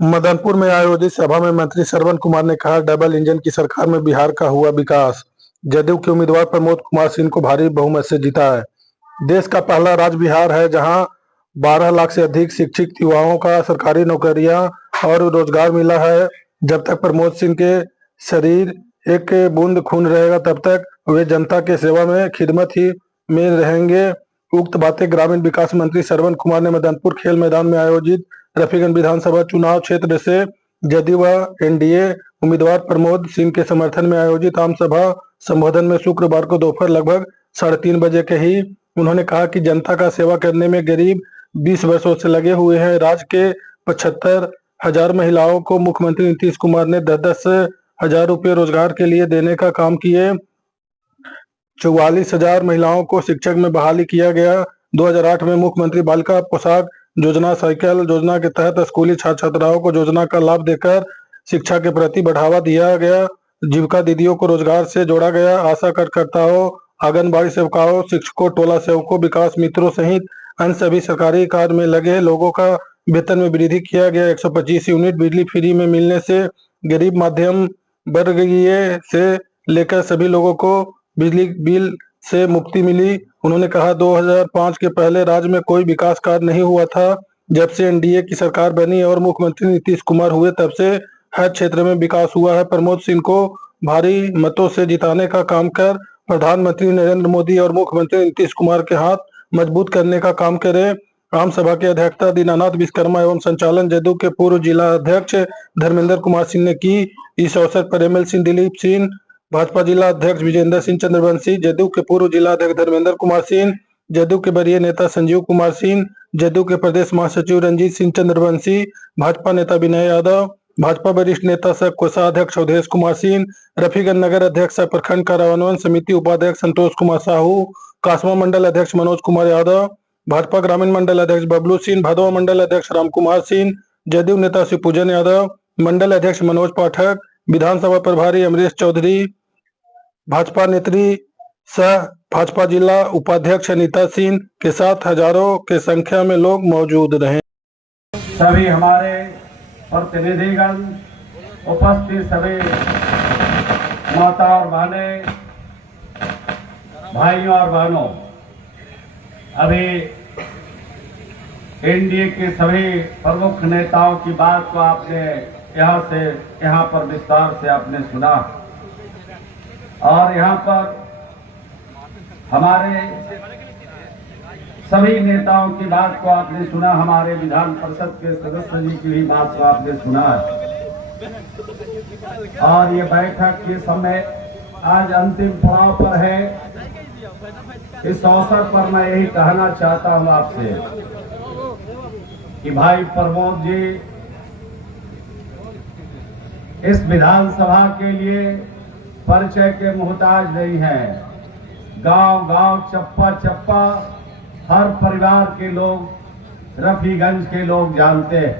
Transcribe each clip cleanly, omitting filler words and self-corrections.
मदनपुर में आयोजित सभा में मंत्री श्रवण कुमार ने कहा, डबल इंजन की सरकार में बिहार का हुआ विकास। जदयू के उम्मीदवार प्रमोद कुमार सिंह को भारी बहुमत से जीता है। देश का पहला राज्य बिहार है जहां 12 लाख से अधिक शिक्षित युवाओं का सरकारी नौकरियां और रोजगार मिला है। जब तक प्रमोद सिंह के शरीर एक बूंद खून रहेगा तब तक वे जनता के सेवा में खिदमत ही में रहेंगे। उक्त बातें ग्रामीण विकास मंत्री श्रवण कुमार ने मदनपुर खेल मैदान में आयोजित रफीगंज विधानसभा चुनाव क्षेत्र से जदयू व एनडीए उम्मीदवार प्रमोद सिंह के समर्थन में आयोजित आम सभा संबोधन में शुक्रवार को दोपहर लगभग 3:30 बजे कही। उन्होंने कहा कि जनता का सेवा करने में गरीब 20 वर्षों से लगे हुए हैं। राज्य के 75,000 महिलाओं को मुख्यमंत्री नीतीश कुमार ने 10-10 हजार रुपये रोजगार के लिए देने का काम किए। 44,000 महिलाओं को शिक्षक में बहाली किया गया। 2008 में मुख्यमंत्री बालिका पोशाक योजना, साइकिल योजना के तहत स्कूली छात्र छात्राओं को योजना का लाभ देकर शिक्षा के प्रति बढ़ावा दिया गया। जीविका दीदियों को रोजगार से जोड़ा गया। आशा कार्यकर्ताओं, आंगनबाड़ी सेवकाओं, शिक्षकों, टोला सेवकों, विकास मित्रों सहित अन्य सभी सरकारी कार्य में लगे लोगों का वेतन में वृद्धि किया गया। 125 यूनिट बिजली फ्री में मिलने से गरीब मध्यम वर्गीय से लेकर सभी लोगों को बिजली बिल से मुक्ति मिली। उन्होंने कहा 2005 के पहले राज्य में कोई विकास कार्य नहीं हुआ था। जब से एनडीए की सरकार बनी और मुख्यमंत्री नीतीश कुमार हुए तब से हर क्षेत्र में विकास हुआ है। प्रमोद सिंह को भारी मतों से जिताने का काम कर प्रधानमंत्री नरेंद्र मोदी और मुख्यमंत्री नीतीश कुमार के हाथ मजबूत करने का काम करें। आम सभा की अध्यक्षता दीनानाथ विश्वकर्मा एवं संचालन जदयू के पूर्व जिला अध्यक्ष धर्मेंद्र कुमार सिंह ने की। इस अवसर पर एमएल सिंह, दिलीप सिंह, भाजपा जिला अध्यक्ष विजेंद्र सिंह चंद्रवंशी, जदयू के पूर्व जिला अध्यक्ष धर्मेंद्र कुमार सिंह, जदयू के वरीय नेता संजीव कुमार सिंह, जदयू के प्रदेश महासचिव रंजीत सिंह चंद्रवंशी, भाजपा नेता विनय यादव, भाजपा वरिष्ठ नेता सह कोषाध्यक्ष अवधेश कुमार सिंह, रफीगंज नगर अध्यक्ष सह प्रखंड कार्यान्वयन समिति उपाध्यक्ष संतोष कुमार साहू, कासमा मंडल अध्यक्ष मनोज कुमार यादव, भाजपा ग्रामीण मंडल अध्यक्ष बबलू सिंह, भदोहा मंडल अध्यक्ष राम कुमार सिंह, जदयू नेता शिवपूजन यादव, मंडल अध्यक्ष मनोज पाठक, विधानसभा प्रभारी अमरीश चौधरी, भाजपा नेत्री सह भाजपा जिला उपाध्यक्ष अनीता सिंह के साथ हजारों के संख्या में लोग मौजूद रहे। सभी हमारे प्रतिनिधिगण, उपस्थित सभी माता और बहनें, भाइयों और बहनों, अभी एनडीए के सभी प्रमुख नेताओं की बात को आपने यहाँ पर विस्तार से आपने सुना और यहाँ पर हमारे सभी नेताओं की बात को आपने सुना। हमारे विधान परिषद के सदस्य जी की भी बात को आपने सुना और ये बैठक के समय आज अंतिम पड़ाव पर है। इस अवसर पर मैं यही कहना चाहता हूं आपसे कि भाई प्रमोद जी इस विधानसभा के लिए परिचय के मोहताज नहीं है। गांव गांव, चप्पा चप्पा हर परिवार के लोग, रफीगंज के लोग जानते हैं।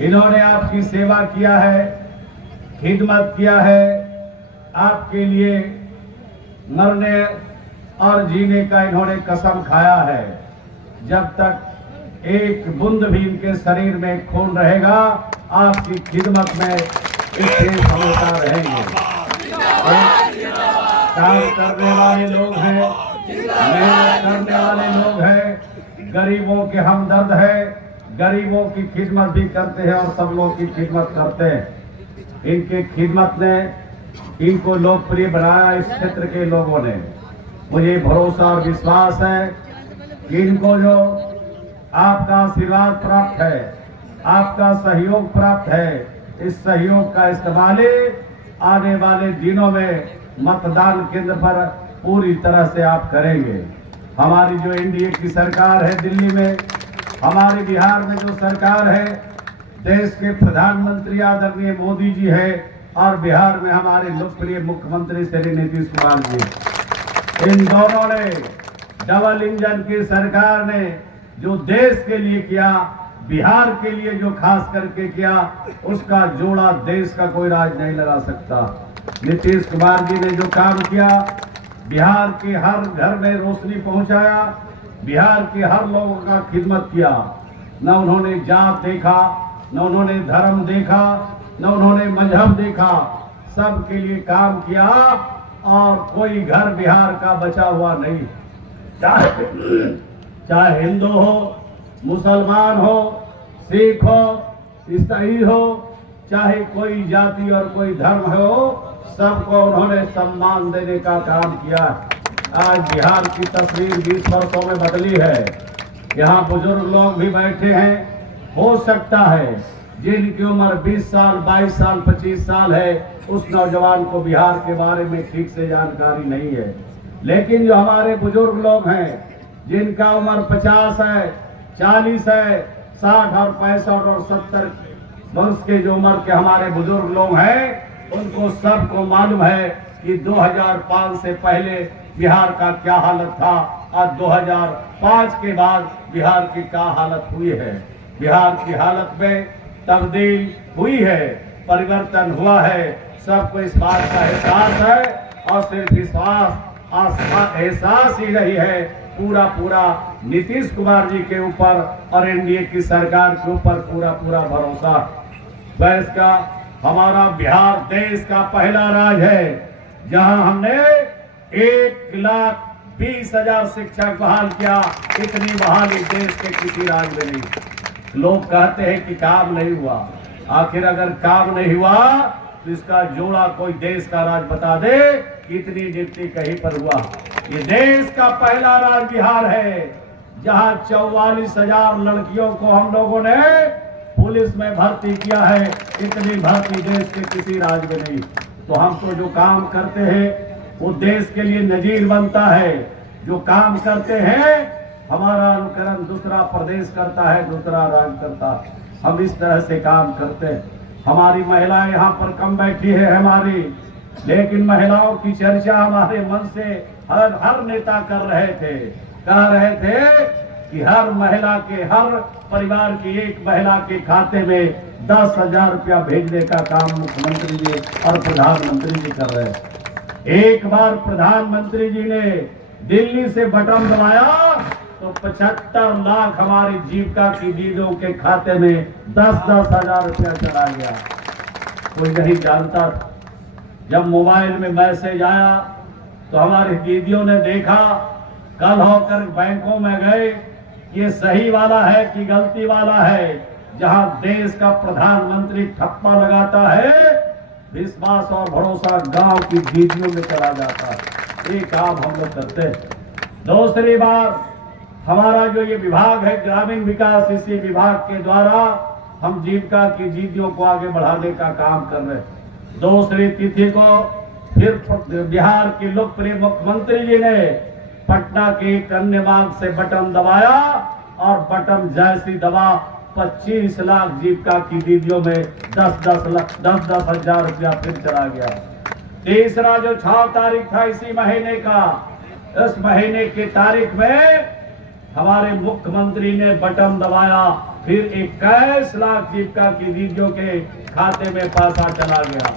इन्होंने आपकी सेवा किया है, खिदमत किया है, आपके लिए मरने और जीने का इन्होंने कसम खाया है। जब तक एक बूंद भी इनके शरीर में खून रहेगा, आपकी खिदमत में इससे हमेशा रहेंगे। काम करने वाले लोग हैं, मेहनत करने वाले लोग हैं, गरीबों के हमदर्द है, गरीबों की खिदमत भी करते हैं और सब लोगों की खिदमत करते हैं। इनके खिदमत ने इनको लोकप्रिय बनाया इस क्षेत्र के लोगों ने। मुझे भरोसा और विश्वास है कि इनको जो आपका आशीर्वाद प्राप्त है, आपका सहयोग प्राप्त है, इस सहयोग का इस्तेमाल आने वाले दिनों में मतदान केंद्र पर पूरी तरह से आप करेंगे। हमारी जो एनडीए की सरकार है दिल्ली में, हमारे बिहार में जो सरकार है, देश के प्रधानमंत्री आदरणीय मोदी जी है और बिहार में हमारे लोकप्रिय मुख्यमंत्री श्री नीतीश कुमार जी, इन दोनों ने डबल इंजन की सरकार ने जो देश के लिए किया, बिहार के लिए जो खास करके किया, उसका जोड़ा देश का कोई राज नहीं लगा सकता। नीतीश कुमार जी ने जो काम किया, बिहार के हर घर में रोशनी पहुंचाया, बिहार के हर लोगों का खिदमत किया। न उन्होंने जात देखा, न उन्होंने धर्म देखा, न उन्होंने मजहब देखा, सबके लिए काम किया और कोई घर बिहार का बचा हुआ नहीं। चाहे हिंदू हो, मुसलमान हो, सिख हो, ईसाई हो, चाहे कोई जाति और कोई धर्म हो, सबको उन्होंने सम्मान देने का काम किया। आज बिहार की तस्वीर 20 वर्षों में बदली है। यहाँ बुजुर्ग लोग भी बैठे हैं। हो सकता है जिनकी उम्र 20 साल, 22 साल, 25 साल है, उस नौजवान को बिहार के बारे में ठीक से जानकारी नहीं है। लेकिन जो हमारे बुजुर्ग लोग हैं, जिनका उम्र 50 है, 40 है, 60 और 65 और 70 वर्ष के जो उम्र के हमारे बुजुर्ग लोग हैं, उनको सबको मालूम है कि 2005 से पहले बिहार का क्या हालत था और 2005 के बाद बिहार की क्या हालत हुई है। बिहार की हालत में तब्दील हुई है, परिवर्तन हुआ है। सबको इस बात का एहसास है और सिर्फ एहसास ही नहीं है, पूरा नीतीश कुमार जी के ऊपर और एनडीए की सरकार के ऊपर पूरा भरोसा। वैस का हमारा बिहार देश का पहला राज्य है जहां हमने 1,20,000 शिक्षक बहाल किया। इतनी बहाली देश के किसी राज्य में नहीं। लोग कहते हैं कि काम नहीं हुआ। आखिर अगर काम नहीं हुआ तो इसका जोड़ा कोई देश का राज्य बता दे कि इतनी नियुक्ति कहीं पर हुआ। ये देश का पहला राज्य बिहार है जहां 44,000 लड़कियों को हम लोगों ने पुलिस में भर्ती किया है। इतनी भर्ती देश के किसी राज्य में नहीं। तो हम तो जो काम करते हैं वो देश के लिए नजीर बनता है। जो काम करते हैं हमारा अनुकरण दूसरा प्रदेश करता है, दूसरा राज्य करता है। हम इस तरह से काम करते हैं। हमारी महिलाएं यहाँ पर कम बैठी है हमारी, लेकिन महिलाओं की चर्चा हमारे मन से हर नेता कर रहे थे। कह रहे थे कि हर महिला के, हर परिवार की एक महिला के खाते में 10,000 रुपया भेजने का काम मुख्यमंत्री जी और प्रधानमंत्री जी कर रहे हैं। एक बार प्रधानमंत्री जी ने दिल्ली से बटन दबाया तो 75 लाख हमारी जीविका की दीदियों के खाते में 10-10 हजार रुपया चला गया। कोई नहीं जानता था। जब मोबाइल में मैसेज आया तो हमारी दीदियों ने देखा, कल होकर बैंकों में गए, ये सही वाला है कि गलती वाला है। जहां देश का प्रधानमंत्री ठप्पा लगाता है, विश्वास और भरोसा गांव की दीदियों में चला जाता है। ये काम हम लोग करते हैं। दूसरी बार हमारा जो ये विभाग है ग्रामीण विकास, इसी विभाग के द्वारा हम जीविका की दीदियों को आगे बढ़ाने का काम कर रहे हैं। दूसरी तिथि को फिर बिहार के लोकप्रिय मुख्यमंत्री जी ने पटना के कन्या मार्ग से बटन दबाया और बटन जैसी दबा 25 लाख जीविका की दीदियों में 10-10 हजार रुपया फिर चला गया। तीसरा जो 6 तारीख था इसी महीने का, इस महीने की तारीख में हमारे मुख्यमंत्री ने बटन दबाया, फिर 21 लाख जीविका की दीदियों के खाते में पैसा चला गया।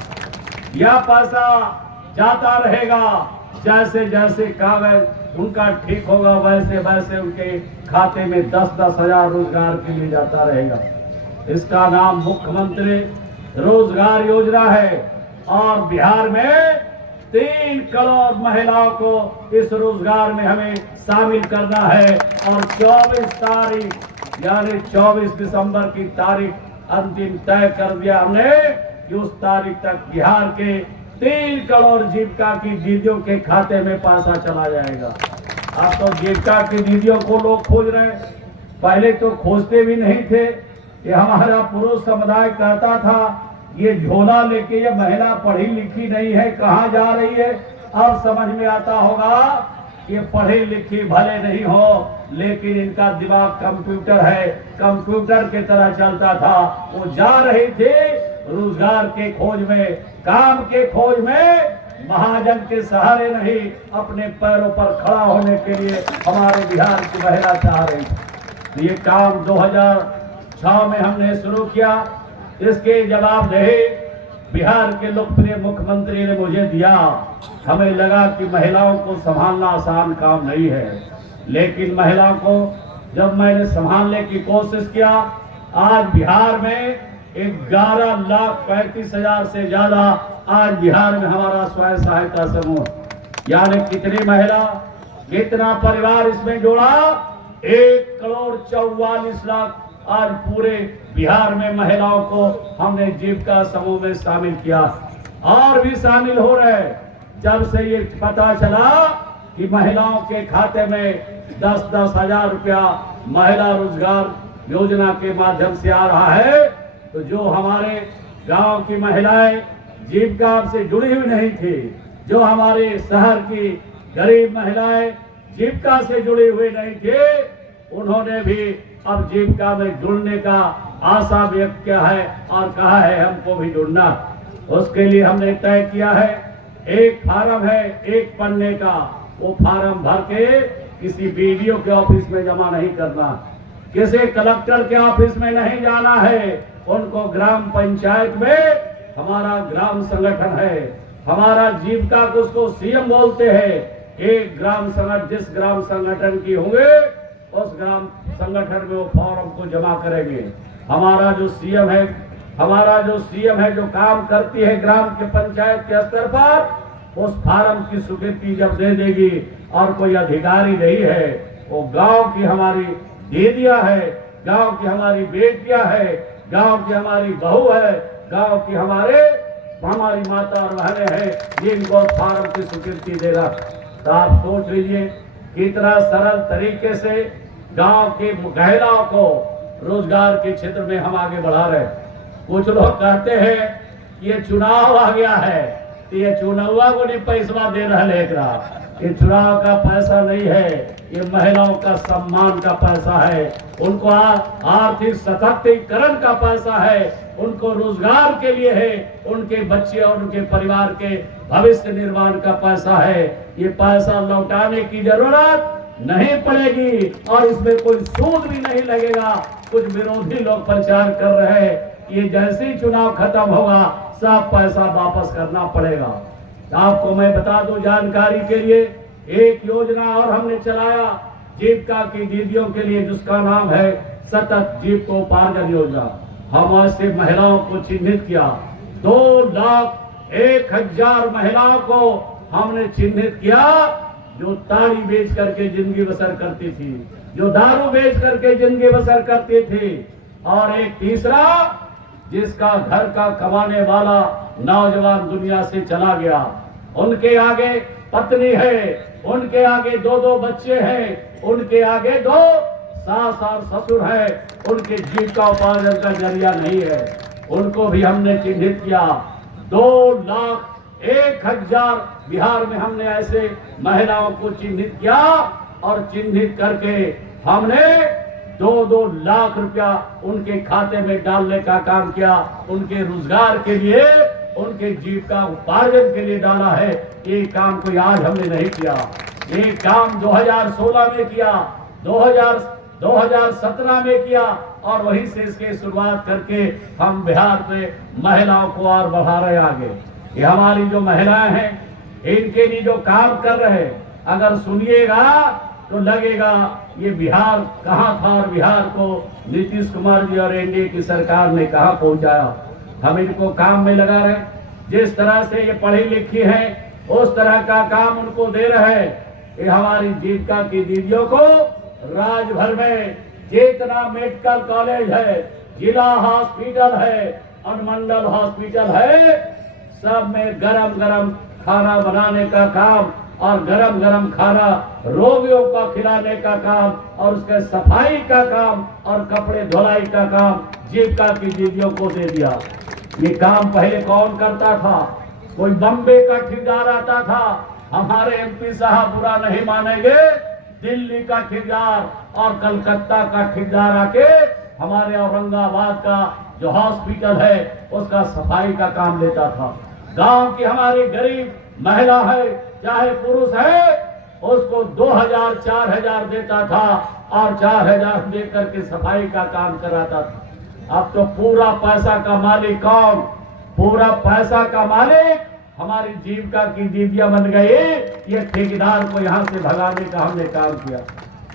यह पैसा जाता रहेगा, जैसे जैसे कागज उनका ठीक होगा वैसे वैसे उनके खाते में 10-10 हजार रोजगार के लिए जाता रहेगा। इसका नाम मुख्यमंत्री रोजगार योजना है और बिहार में 3 करोड़ महिलाओं को इस रोजगार में हमें शामिल करना है। और 24 तारीख यानी 24 दिसंबर की तारीख अंतिम तय कर दिया हमने कि उस तारीख तक बिहार के 3 करोड़ जीविका की दीदियों के खाते में पैसा चला जाएगा। अब तो जीविका की दीदियों को लोग खोज रहे हैं, पहले तो खोजते भी नहीं थे। ये हमारा पुरुष समुदाय कहता था ये झोला लेके ये महिला पढ़ी लिखी नहीं है, कहाँ जा रही है। अब समझ में आता होगा ये पढ़ी लिखी भले नहीं हो, लेकिन इनका दिमाग कंप्यूटर है, कंप्यूटर की तरह चलता था। वो जा रही थी रोजगार के खोज में, काम के खोज में, महाजन के सहारे नहीं, अपने पैरों पर खड़ा होने के लिए हमारे बिहार की महिला चाह रही थी। ये काम 2006 में हमने शुरू किया। इसके जवाबदेही बिहार के लोकप्रिय मुख्यमंत्री ने मुझे दिया। हमें लगा कि महिलाओं को संभालना आसान काम नहीं है, लेकिन महिलाओं को जब मैंने संभालने की कोशिश किया आज बिहार में 11,35,000 से ज्यादा आज बिहार में हमारा स्वयं सहायता समूह, यानी कितनी महिला, कितना परिवार इसमें जोड़ा, 1,44,00,000 आज पूरे बिहार में महिलाओं को हमने जीविका समूह में शामिल किया। और भी शामिल हो रहे जब से ये पता चला कि महिलाओं के खाते में 10-10 हजार रुपया महिला रोजगार योजना के माध्यम से आ रहा है, तो जो हमारे गांव की महिलाएं जीविका से जुड़ी हुई नहीं थी, जो हमारे शहर की गरीब महिलाएं जीविका से जुड़ी हुई नहीं थी, उन्होंने भी अब जीविका में जुड़ने का आशा व्यक्त किया है और कहा है हमको भी जुड़ना। उसके लिए हमने तय किया है, एक फार्म है एक पन्ने का, वो फार्म भर के किसी बीडीओ के ऑफिस में जमा नहीं करना, किसी कलेक्टर के ऑफिस में नहीं जाना है, उनको ग्राम पंचायत में, हमारा ग्राम संगठन है, हमारा जीविका को उसको सीएम बोलते हैं, एक ग्राम संगठन, जिस ग्राम संगठन की होंगे उस ग्राम संगठन में वो फॉर्म को जमा करेंगे। हमारा जो सीएम है जो काम करती है ग्राम के पंचायत के स्तर पर, उस फार्म की स्वीकृति जब दे देगी और कोई अधिकारी नहीं है, वो गांव की हमारी दीदियां है, गांव की हमारी बेटियां है, गांव की हमारी बहू है, गांव की हमारी माता और बहनें हैं, जिनको फार्म की स्वीकृति देगा। तो आप सोच लीजिए कितना सरल तरीके से गांव के महिलाओं को रोजगार के क्षेत्र में हम आगे बढ़ा रहे। कुछ लोग कहते हैं कि ये चुनाव आ गया है, तो ये चुनावा को नहीं पैसा दे रहा लेकरा, ये चुनाव का पैसा नहीं है, ये महिलाओं का सम्मान का पैसा है, उनको आर्थिक सशक्तिकरण का पैसा है, उनको रोजगार के लिए है, उनके बच्चे और उनके परिवार के भविष्य निर्माण का पैसा है। ये पैसा लौटाने की जरूरत नहीं पड़ेगी और इसमें कोई सूद भी नहीं लगेगा। कुछ विरोधी लोग प्रचार कर रहे हैं, ये जैसे ही चुनाव खत्म होगा सब पैसा वापस करना पड़ेगा। आपको मैं बता दूं जानकारी के लिए, एक योजना और हमने चलाया जीविका की दीदियों के लिए, जिसका नाम है सतत जीविकोपार्जन योजना। हम ऐसे महिलाओं को चिन्हित किया, 2,01,000 महिलाओं को हमने चिन्हित किया जो ताड़ी बेच करके जिंदगी बसर करती थी, जो दारू बेच करके जिंदगी बसर करती थी, और एक तीसरा जिसका घर का कमाने वाला नौजवान दुनिया से चला गया, उनके आगे पत्नी है, उनके आगे 2-2 बच्चे हैं, उनके आगे 2 सास और ससुर है, उनके जीविका उपार्जन का जरिया नहीं है, उनको भी हमने चिन्हित किया। 2,01,000 बिहार में हमने ऐसे महिलाओं को चिन्हित किया और चिन्हित करके हमने 2-2 लाख रुपया उनके खाते में डालने का काम किया, उनके रोजगार के लिए, उनके जीविका उपार्जन के लिए डाला है। ये काम कोई आज हमने नहीं किया, ये काम 2016 में किया, 2017 में किया और वहीं से इसकी शुरुआत करके हम बिहार में महिलाओं को और बढ़ा रहे आगे। ये हमारी जो महिलाएं हैं, इनके लिए जो काम कर रहे हैं, अगर सुनिएगा तो लगेगा ये बिहार कहाँ था और बिहार को नीतीश कुमार जी और एनडीए की सरकार ने कहाँ पहुंचाया। हम इनको काम में लगा रहे, जिस तरह से ये पढ़ी लिखी हैं उस तरह का काम उनको दे रहे हैं। ये हमारी जीविका की दीदियों को राज्य भर में जितना मेडिकल कॉलेज है, जिला हॉस्पिटल है, अनुमंडल हॉस्पिटल है, सब में गरम गरम खाना बनाने का काम और गरम गरम खाना रोगियों को खिलाने का काम और उसके सफाई का काम और कपड़े धुलाई का काम जीविका की दीदियों को दे दिया। ये काम पहले कौन करता था? कोई बम्बे का ठेकेदार आता था, हमारे एमपी साहब बुरा नहीं मानेंगे, दिल्ली का ठेकेदार और कलकत्ता का ठेकेदार आके हमारे औरंगाबाद का जो हॉस्पिटल है उसका सफाई का काम लेता था। गांव की हमारी गरीब महिला है चाहे पुरुष है, उसको 2,000-4,000 देता था और 4,000 देकर के सफाई का काम कराता था। अब तो पूरा पैसा का मालिक कौन? पूरा पैसा का मालिक हमारी जीविका की दीदियां बन गई। ये ठेकेदार को यहाँ से भगाने का हमने काम किया।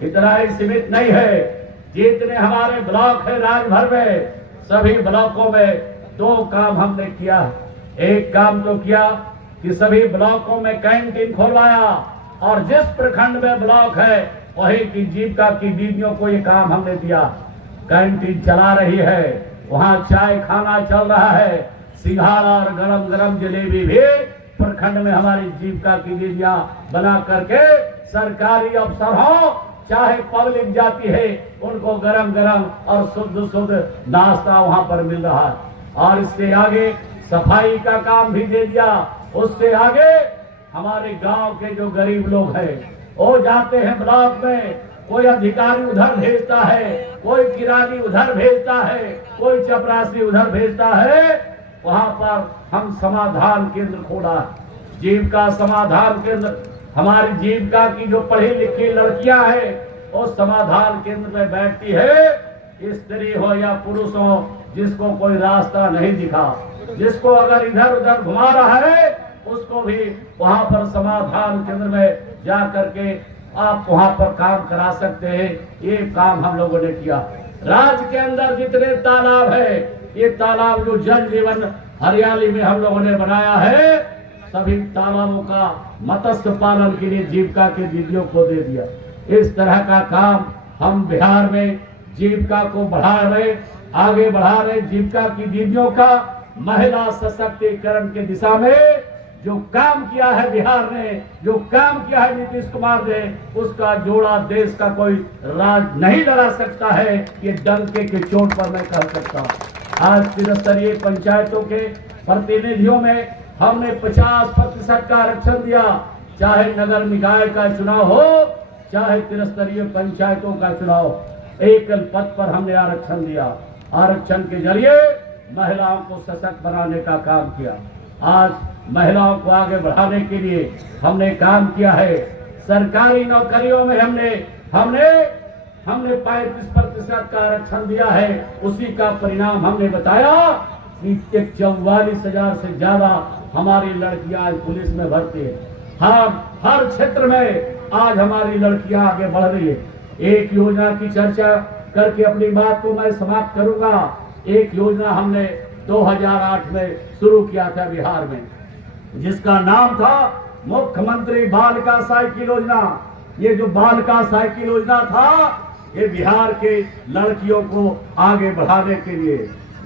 इतना ही सीमित नहीं है, जितने हमारे ब्लॉक है राज्य भर में, सभी ब्लॉकों में 2 काम हमने किया। एक काम तो किया कि सभी ब्लॉकों में कैंटीन खोलवाया, और जिस प्रखंड में ब्लॉक है वही की जीविका की दीदियों को ये काम हमने दिया। कैंटीन चला रही है, वहाँ चाय खाना चल रहा है, सिंघाड़ा और गरम गरम जलेबी भी प्रखंड में हमारी जीविका की दीदियां बना करके सरकारी अफसर हो चाहे पब्लिक जाती है, उनको गरम गरम और शुद्ध नाश्ता वहां पर मिल रहा है। और इससे आगे सफाई का काम भी दे दिया। उससे आगे हमारे गांव के जो गरीब लोग हैं वो जाते हैं ब्लॉक में, कोई अधिकारी उधर भेजता है, कोई किरानी उधर भेजता है, कोई चपरासी उधर भेजता है। वहां पर हम समाधान केंद्र खोला, जीविका समाधान केंद्र। हमारी जीविका की जो पढ़ी लिखी लड़कियां हैं वो समाधान केंद्र में बैठती है, स्त्री हो या पुरुष हो, जिसको कोई रास्ता नहीं दिखा, जिसको अगर इधर उधर घुमा रहा है, उसको भी वहां पर समाधान केंद्र में जा करके आप वहां पर काम करा सकते हैं। ये काम हम लोगों ने किया। राज्य के अंदर जितने तालाब है, ये तालाब जो जल जीवन हरियाली में हम लोगों ने बनाया है, सभी तालाबों का मत्स्य पालन के लिए जीविका के दीदियों को दे दिया। इस तरह का काम हम बिहार में जीविका को बढ़ा रहे, आगे बढ़ा रहे। जीविका की दीदियों का महिला सशक्तिकरण की दिशा में जो काम किया है बिहार ने, जो काम किया है नीतीश कुमार ने, उसका जोड़ा देश का कोई राज नहीं लड़ा सकता है। ये डंके के चोट पर मैं कह सकता हूँ। आज त्रिस्तरीय पंचायतों के प्रतिनिधियों में हमने 50% का आरक्षण दिया, चाहे नगर निकाय का चुनाव हो, चाहे त्रिस्तरीय पंचायतों का चुनाव। एकल पद पर हमने आरक्षण दिया। आरक्षण के जरिए महिलाओं को सशक्त बनाने का काम किया। आज महिलाओं को आगे बढ़ाने के लिए हमने काम किया है। सरकारी नौकरियों में हमने 35% का आरक्षण दिया है। उसी का परिणाम हमने बताया कि 44,000 से ज्यादा हमारी लड़कियां आज पुलिस में भर्ती है। हर क्षेत्र में आज हमारी लड़कियां आगे बढ़ रही है। एक योजना की चर्चा करके अपनी बात को मैं समाप्त करूंगा। एक योजना हमने 2008 में शुरू किया था बिहार में, जिसका नाम था मुख्यमंत्री बालिका साइकिल योजना। ये जो बालिका साइकिल योजना था, ये बिहार के लड़कियों को आगे बढ़ाने के लिए,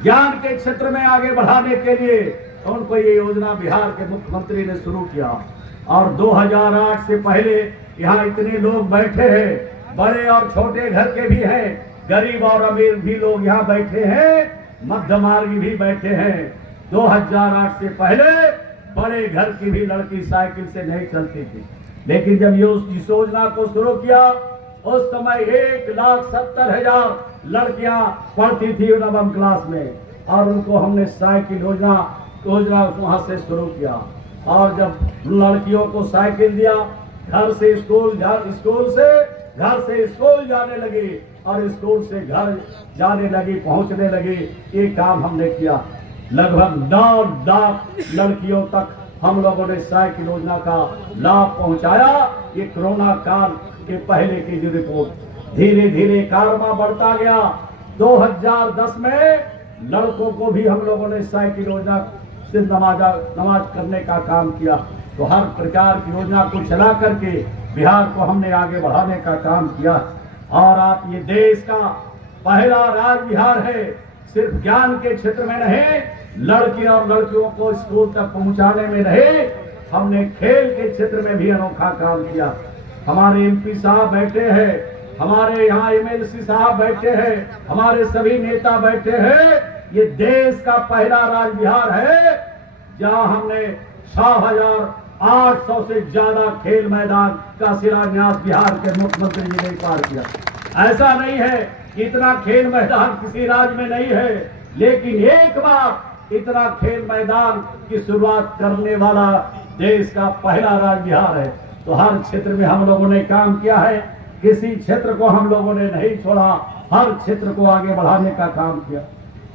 ज्ञान के क्षेत्र में आगे बढ़ाने के लिए उनको ये योजना बिहार के मुख्यमंत्री ने शुरू किया। और 2008 से पहले यहाँ इतने लोग बैठे हैं, बड़े और छोटे घर के भी हैं, गरीब और अमीर भी लोग यहाँ बैठे हैं, मध्यमार्गी भी बैठे हैं। 2008 से पहले बड़े घर की भी लड़की साइकिल से नहीं चलती थी, लेकिन जब इस योजना को शुरू किया, उस समय 1,70,000 लड़कियां पढ़ती थी नवम क्लास में, और उनको हमने साइकिल योजना वहां से शुरू किया। और जब लड़कियों को साइकिल दिया, घर से स्कूल जाने लगी, और स्कूल से घर जाने लगी, पहुंचने लगी। ये काम हमने किया। लगभग 9 लाख लड़कियों तक हम लोगों ने साइकिल योजना का लाभ पहुंचाया। ये कोरोना काल के पहले की जो रिपोर्ट, धीरे धीरे कारवा बढ़ता गया। 2010 में लड़कों को भी हम लोगों ने साइकिल योजना से नमाज करने का काम किया। तो हर प्रकार की योजना को चला करके बिहार को हमने आगे बढ़ाने का काम किया। और आप ये देश का पहला राज्य बिहार है, सिर्फ ज्ञान के क्षेत्र में नहीं, लड़के और लड़कियों को स्कूल तक पहुंचाने में नहीं, हमने खेल के क्षेत्र में भी अनोखा काम किया। हमारे एमपी साहब बैठे हैं, हमारे यहाँ एमएलसी साहब बैठे हैं, हमारे सभी नेता बैठे हैं। ये देश का पहला राज्य बिहार है जहाँ हमने 6,800 से ज्यादा खेल मैदान का शिलान्यास बिहार के मुख्यमंत्री जी ने पार किया। ऐसा नहीं है कि इतना खेल मैदान किसी राज्य में नहीं है, लेकिन एक बार इतना खेल मैदान की शुरुआत करने वाला देश का पहला राज्य बिहार है। तो हर क्षेत्र में हम लोगों ने काम किया है, किसी क्षेत्र को हम लोगों ने नहीं छोड़ा, हर क्षेत्र को आगे बढ़ाने का काम किया।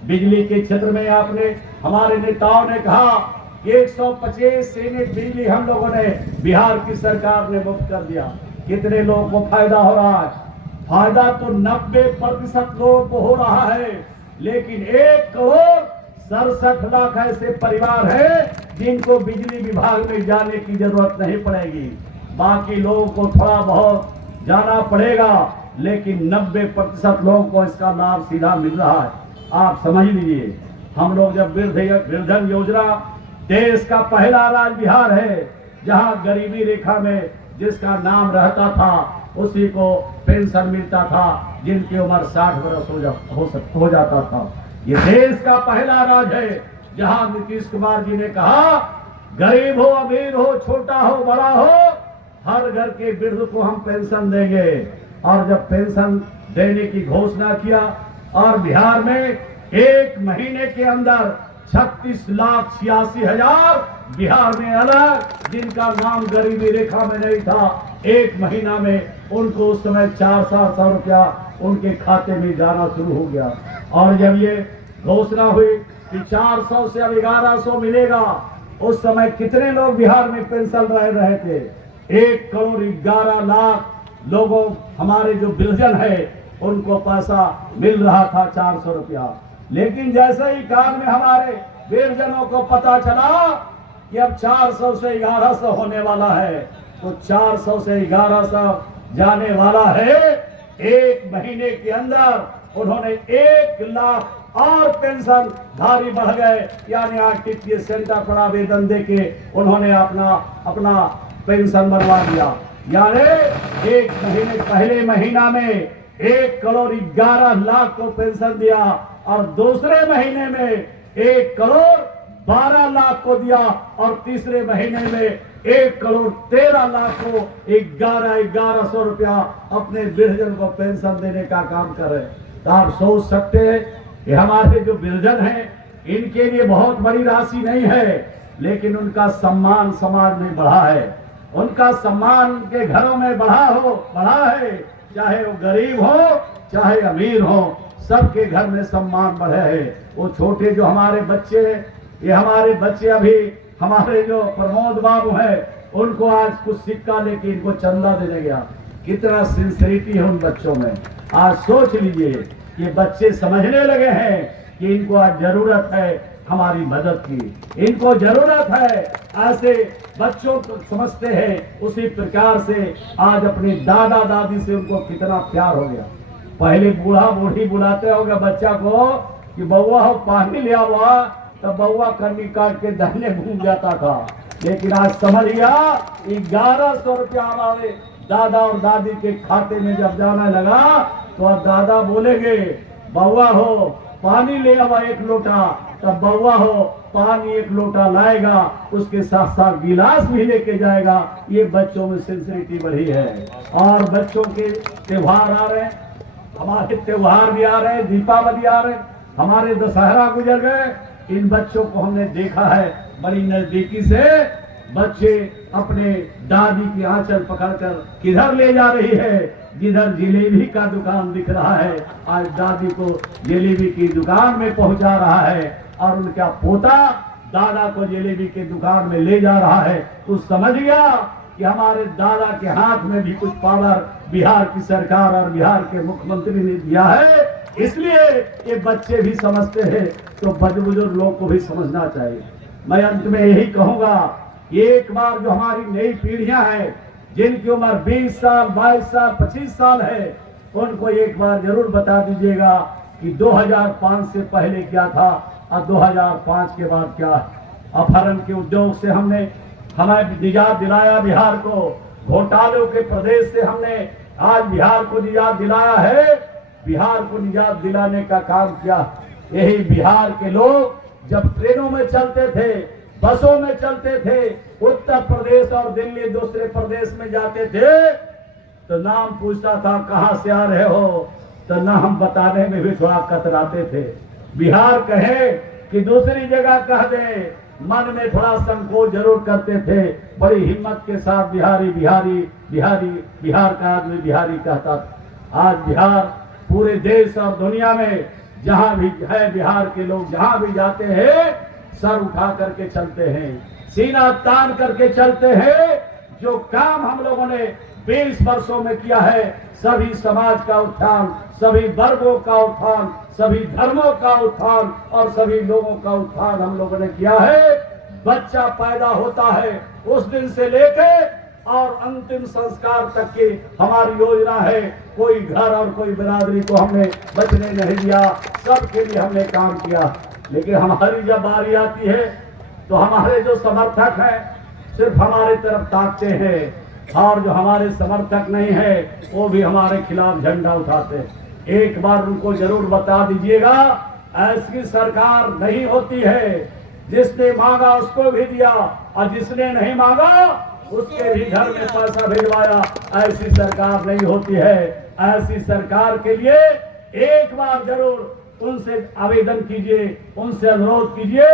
बिजली के क्षेत्र में आपने, हमारे नेताओं ने कहा कि 125 यूनिट बिजली हम लोगों ने, बिहार की सरकार ने मुफ्त कर दिया। कितने लोगों को फायदा हो रहा है? फायदा तो 90% लोगों को हो रहा है, लेकिन 1,67,00,000 ऐसे परिवार हैं जिनको बिजली विभाग में जाने की जरूरत नहीं पड़ेगी। बाकी लोगों को थोड़ा बहुत जाना पड़ेगा, लेकिन 90% लोगों को इसका लाभ सीधा मिल रहा है। आप समझ लीजिए, हम लोग जब वृद्धजन योजना, देश का पहला राज्य बिहार है जहां गरीबी रेखा में जिसका नाम रहता था उसी को पेंशन मिलता था, जिनकी उम्र 60 वर्ष हो जाता था। ये देश का पहला राज्य है जहां नीतीश कुमार जी ने कहा, गरीब हो अमीर हो छोटा हो बड़ा हो, हर घर के वृद्ध को हम पेंशन देंगे। और जब पेंशन देने की घोषणा किया और बिहार में 1 महीने के अंदर 36,86,000 बिहार में अलग जिनका नाम गरीबी रेखा में नहीं था, 1 महीना में उनको उस समय 400 रुपया उनके खाते में जाना शुरू हो गया। और जब ये घोषणा हुई कि 400 से अब 1100 मिलेगा, उस समय कितने लोग बिहार में पेंशन रहे थे? 1,11,00,000 लोगों, हमारे जो वृद्धजन है उनको पैसा मिल रहा था 400 रुपया। लेकिन जैसे ही काम में हमारे वृद्धजनों को पता चला कि अब 400 से 1100 होने वाला है, तो 400 से 1100 जाने वाला है, 1 महीने के अंदर उन्होंने 1 लाख और पेंशन धारी बढ़ गए। यानी आरटीपीएस सेंटर पर आवेदन देके उन्होंने अपना पेंशन बनवा दिया। यानी 1 महीने पहले महीना में 1,11,00,000 को पेंशन दिया और दूसरे महीने में 1,12,00,000 को दिया और तीसरे महीने में 1,13,00,000 को 1100 रुपया अपने वृद्धजन को पेंशन देने का काम कर रहे। तो आप सोच सकते हैं कि हमारे जो वृद्धजन हैं इनके लिए बहुत बड़ी राशि नहीं है, लेकिन उनका सम्मान समाज में बढ़ा है, उनका सम्मान के घरों में बढ़ा है। चाहे वो गरीब हो चाहे अमीर हो, सबके घर में सम्मान बढ़े है। वो छोटे जो हमारे बच्चे, ये हमारे बच्चे अभी हमारे जो प्रमोद बाबू है, उनको आज कुछ सिक्का लेके इनको चंदा देने गया। कितना सिंसियरिटी है उन बच्चों में। आज सोच लीजिए, ये बच्चे समझने लगे हैं कि इनको आज जरूरत है हमारी मदद की, इनको जरूरत है। ऐसे बच्चों को समझते हैं, उसी प्रकार से आज अपने दादा दादी से उनको कितना प्यार हो गया। पहले बूढ़ा बूढ़ी बुलाते होगा बच्चा को कि बउआ हो पानी ले आवा, तब बउआ कन्नी काट के दाहिने घूम जाता था। लेकिन आज समझ गया 1100 रुपया हमारे दादा और दादी के खाते में जब जाना लगा, तो अब दादा बोलेंगे बउआ हो पानी ले आवा 1 लोटा, तब बउआ हो पानी 1 लोटा लाएगा, उसके साथ साथ गिलास भी लेके जाएगा। ये बच्चों में सिंसियरिटी बढ़ी है। और बच्चों के त्योहार आ रहे हैं, हमारे त्योहार भी आ रहे हैं, दीपावली आ रहे हैं, हमारे दशहरा गुजर गए। इन बच्चों को हमने देखा है बड़ी नजदीकी से। बच्चे अपने दादी की आंचल पकड़कर किधर ले जा रही है? जिधर जिलेबी का दुकान दिख रहा है, आज दादी को जिलेबी की दुकान में पहुंचा रहा है और उनका पोता दादा को जिलेबी के दुकान में ले जा रहा है। तो समझ गया कि हमारे दादा के हाथ में भी कुछ पावर बिहार की सरकार और बिहार के मुख्यमंत्री ने दिया है। इसलिए ये बच्चे भी समझते हैं, तो बड़े बुजुर्ग लोग को भी समझना चाहिए। मैं अंत में यही कहूंगा, एक बार जो हमारी नई पीढ़ियां हैं, जिनकी उम्र 20 साल 22 साल 25 साल है, उनको एक बार जरूर बता दीजिएगा कि 2005 से पहले क्या था और 2005 के बाद क्या है। अपहरण के उद्योग से हमें निजात दिलाया बिहार को, घोटालों के प्रदेश से हमने आज बिहार को निजात दिलाया है। बिहार को निजात दिलाने का काम किया यही बिहार के लोग। जब ट्रेनों में चलते थे, बसों में चलते थे, उत्तर प्रदेश और दिल्ली दूसरे प्रदेश में जाते थे, तो नाम पूछता था कहां से आ रहे हो, तो नाम बताने में भी थोड़ा कतराते थे। बिहार कहे कि दूसरी जगह कह दे, मन में थोड़ा संकोच जरूर करते थे। बड़ी हिम्मत के साथ बिहारी बिहारी बिहारी बिहार का आदमी बिहारी कहता था। आज बिहार पूरे देश और दुनिया में जहां भी है, बिहार के लोग जहां भी जाते हैं सर उठा करके चलते हैं, सीना तान करके चलते हैं। जो काम हम लोगों ने 20 वर्षों में किया है। सभी समाज का उत्थान, सभी वर्गों का उत्थान, सभी धर्मों का उत्थान और सभी लोगों का उत्थान हम लोगों ने किया है। बच्चा पैदा होता है उस दिन से लेके और अंतिम संस्कार तक की हमारी योजना है। कोई घर और कोई बिरादरी को हमने बचने नहीं दिया, सबके लिए हमने काम किया। लेकिन हमारी जब बारी आती है तो हमारे जो समर्थक हैं सिर्फ हमारे तरफ ताकते हैं और जो हमारे समर्थक नहीं है वो भी हमारे खिलाफ झंडा उठाते हैं। एक बार उनको जरूर बता दीजिएगा, ऐसी सरकार नहीं होती है। जिसने मांगा उसको भी दिया और जिसने नहीं मांगा उसके भी घर में पैसा भिजवाया। ऐसी सरकार नहीं होती है। ऐसी सरकार के लिए एक बार जरूर उनसे आवेदन कीजिए, उनसे अनुरोध कीजिए,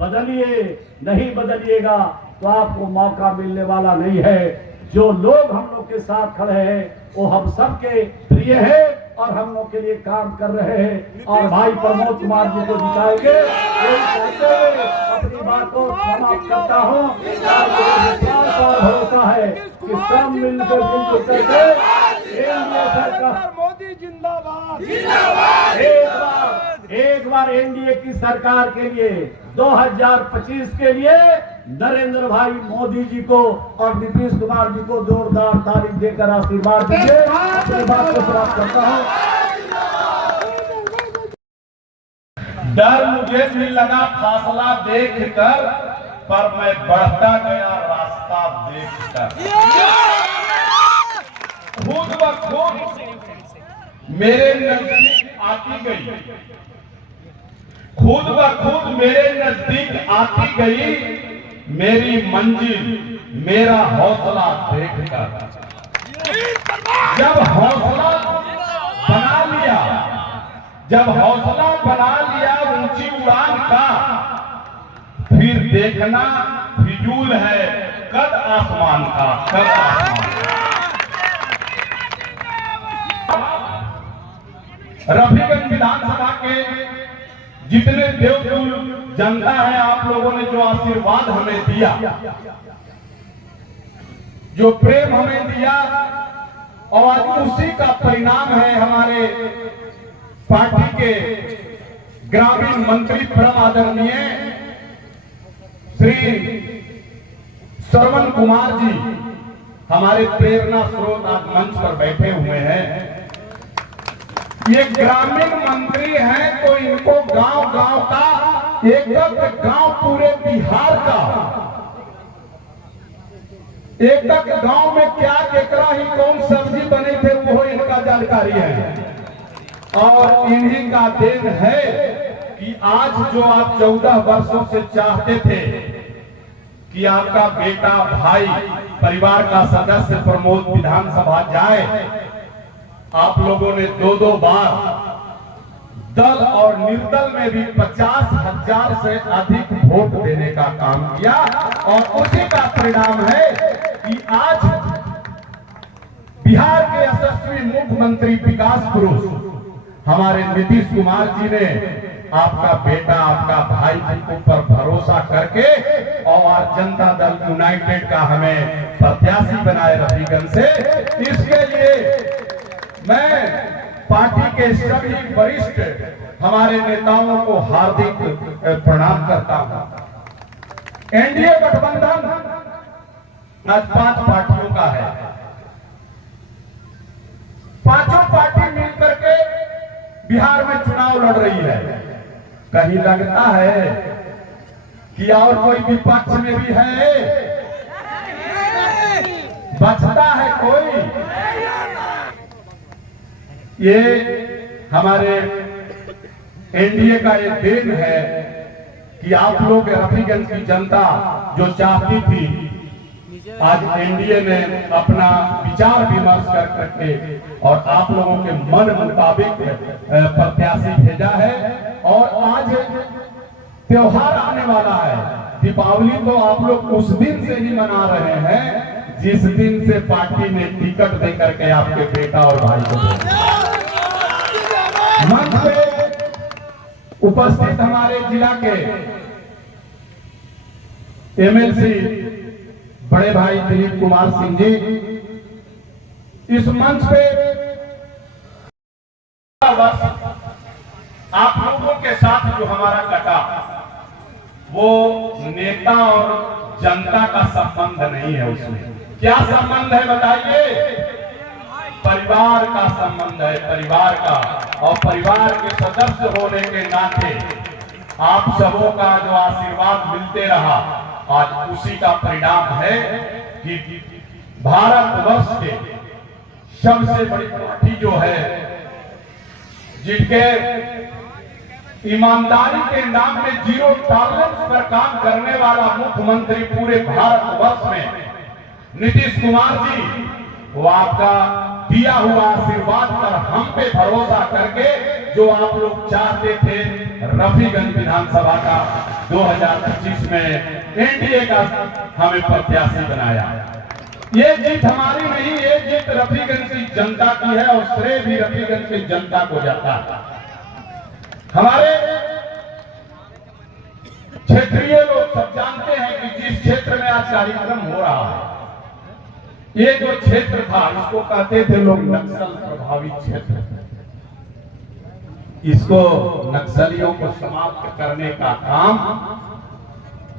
बदलिए। नहीं बदलिएगा तो आपको मौका मिलने वाला नहीं है। जो लोग हम लोग के साथ खड़े हैं वो हम सबके प्रिय हैं और हम लोग के लिए काम कर रहे हैं और भाई प्रमोद कुमार जी को जिताएंगे। अपनी बात को समाप्त करता हूँ। विश्वास और भरोसा है कि सब मिलकर जुलकर करके एनडीए सरकार, मोदी जिंदाबाद। एक बार एनडीए की सरकार के लिए 2025 के लिए नरेंद्र भाई मोदी जी को और नीतीश कुमार जी को जोरदार तारीफ देकर आशीर्वाद दीजिए। अपनी बात को समाप्त करता हूँ। डर मुझे भी लगा फासला देखकर, पर मैं बढ़ता गया रास्ता देखकर। खुद ब खुद मेरे नजदीक आती गई, खुद ब खुद मेरे नजदीक आती गई मेरी मंजिल, मेरा हौसला देखकर। जब हौसला बना लिया, जब हौसला बना लिया ऊंची उड़ान का, फिर देखना फिजूल है कद आसमान का, कद आसमान का। रफीगंज विधानसभा के जितने देवकुल जनता है, आप लोगों ने जो आशीर्वाद हमें दिया, जो प्रेम हमें दिया, और आज उसी का परिणाम है हमारे पार्टी के ग्रामीण मंत्री परम आदरणीय श्री श्रवण कुमार जी हमारे प्रेरणा स्रोत आज मंच पर बैठे हुए हैं। ये ग्रामीण मंत्री हैं तो इनको गांव गांव का, एक गांव पूरे बिहार का, एक गांव में क्या केकरा ही कौन सब्जी बने थे वो इनका जानकारी है। और इन्हीं का देन है कि आज जो आप 14 वर्षों से चाहते थे कि आपका बेटा, भाई, परिवार का सदस्य प्रमोद विधानसभा जाए, आप लोगों ने 2-2 बार दल और निर्दल में भी 50,000 से अधिक वोट देने का काम किया। और उसी का परिणाम है कि आज बिहार के यशस्वी मुख्यमंत्री, विकास पुरुष हमारे नीतीश कुमार जी ने आपका बेटा, आपका भाई के ऊपर भरोसा करके और जनता दल यूनाइटेड का हमें प्रत्याशी बनाए रफीगंज से। इसके लिए मैं पार्टी के सभी वरिष्ठ हमारे नेताओं को हार्दिक प्रणाम करता हूं। एनडीए गठबंधन आज 5 पार्टियों का है। पांचों पार्टी मिलकर के बिहार में चुनाव लड़ रही है। कहीं लगता है कि और कोई विपक्ष में भी है, बचता है कोई? ये हमारे एनडीए का ये देन है कि आप लोग रफीगंज की जनता जो चाहती थी, आज एनडीए ने अपना विचार विमर्श कर करके और आप लोगों के मन मुताबिक प्रत्याशी भेजा है। और आज त्योहार आने वाला है, दीपावली तो आप लोग उस दिन से ही मना रहे हैं जिस दिन से पार्टी ने टिकट देकर के आपके बेटा और भाई को मंच पे उपस्थित हमारे जिला के एमएलसी बड़े भाई दिलीप कुमार सिंह जी, इस मंच पे आप लोगों के साथ जो हमारा कटा वो नेता और जनता का संबंध नहीं है। उसमें क्या संबंध है बताइए? परिवार का संबंध है, परिवार का। और परिवार के सदस्य होने के नाते आप सबों का जो आशीर्वाद मिलते रहा, आज उसी का परिणाम है कि भारतवर्ष के सबसे बड़ी पार्टी जो है, जिनके ईमानदारी के नाम में जीरो टॉलरेंस पर काम करने वाला मुख्यमंत्री पूरे भारतवर्ष में नीतीश कुमार जी, वो आपका दिया हुआ आशीर्वाद पर हम पे भरोसा करके जो आप लोग चाहते थे रफीगंज विधानसभा का 2025 में एनडीए का हमें प्रत्याशी बनाया। ये जीत हमारी नहीं, ये जीत रफीगंज की जनता की है और श्रेय भी रफीगंज की जनता को जाता है। हमारे क्षेत्रीय लोग सब जानते हैं कि जिस क्षेत्र में आज कार्यक्रम हो रहा है, ये जो क्षेत्र था इसको कहते थे लोग नक्सल प्रभावित क्षेत्र। इसको नक्सलियों को समाप्त करने का काम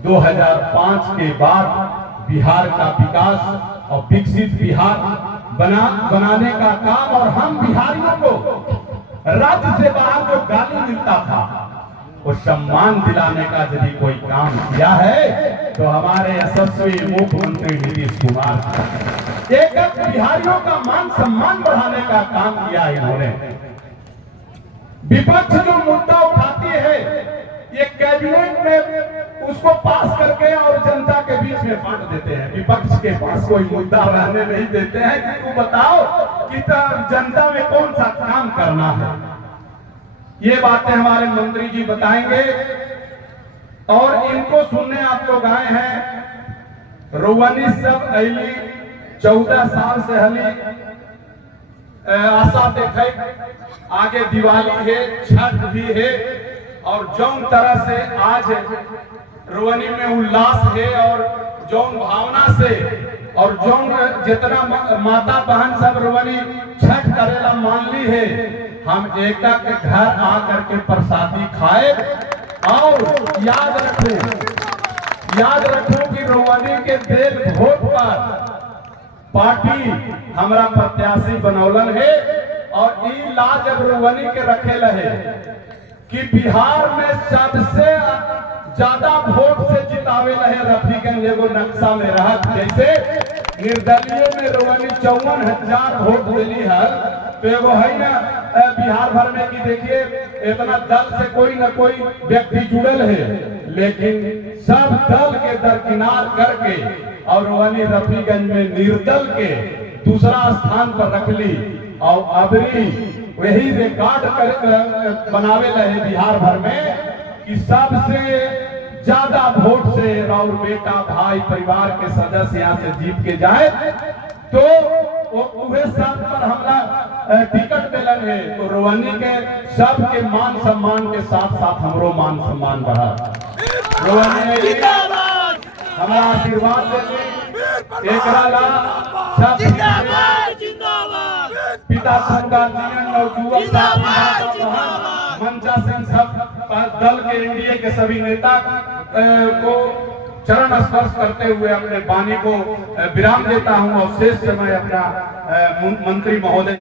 2005 के बाद बिहार का विकास और विकसित बिहार बनाने का काम, और हम बिहारियों को राज्य से बाहर जो गाली मिलता था वो सम्मान दिलाने का यदि कोई काम किया है तो हमारे यशस्वी मुख्यमंत्री नीतीश कुमार। एक बिहारियों का मान सम्मान बढ़ाने का काम किया इन्होंने। विपक्ष जो मुद्दा उठाती है ये कैबिनेट में उसको पास करके और जनता के बीच में बांट देते हैं। विपक्ष के पास कोई मुद्दा रहने नहीं देते हैं कि तू बताओ कि जनता में कौन सा काम करना है। ये बातें हमारे मंत्री जी बताएंगे और इनको सुनने आप लोग आए हैं। रोवनी सब अली 14 साल से हली आशा देखे, आगे दिवाली है, छठ भी है, और जौन तरह से आज रोवनी में उल्लास है और जौन भावना से और जौन जितना माता बहन सब रोवनी छठ करेला मान ली है, हम एक के घर आकर के प्रसादी खाए। और याद रखो कि रोवनी के देल वोट पर पार्टी हमारा प्रत्याशी बनौलन है। और ई लाज अब रोवनी के रखे रहे कि बिहार में सबसे ज्यादा वोट से जितावे रहे रफीगंज एगो नक्शा में रहत। जैसे निर्दलीय में रोवनी 54,000 वोट दिली है, तो एगो है ना बिहार भर में कि देखिए इतना दल से कोई न कोई व्यक्ति जुड़ल है, लेकिन सब दल के दरकिनार करके और रोवनी रफीगंज में निर्दल के दूसरा स्थान पर रख ली। और अबरी वही रिकॉर्ड बनावे रहे बिहार भर में कि सबसे ज्यादा वोट से राउर बेटा भाई परिवार के सदस्य यहाँ से जीत के जाए तो उहे साथ पर हमरा टिकट दिलन है। तो रोवनी के सबके मान सम्मान के साथ साथ हमरो मान सम्मान बढ़ा। रोवनी में हमारा आशीर्वाद देते एकरा ला सब पिता मंचा सिंह सब दल के एनडीए के सभी नेता को चरण स्पर्श करते हुए अपने वाणी को विराम देता हूं और शेष समय अपना मंत्री महोदय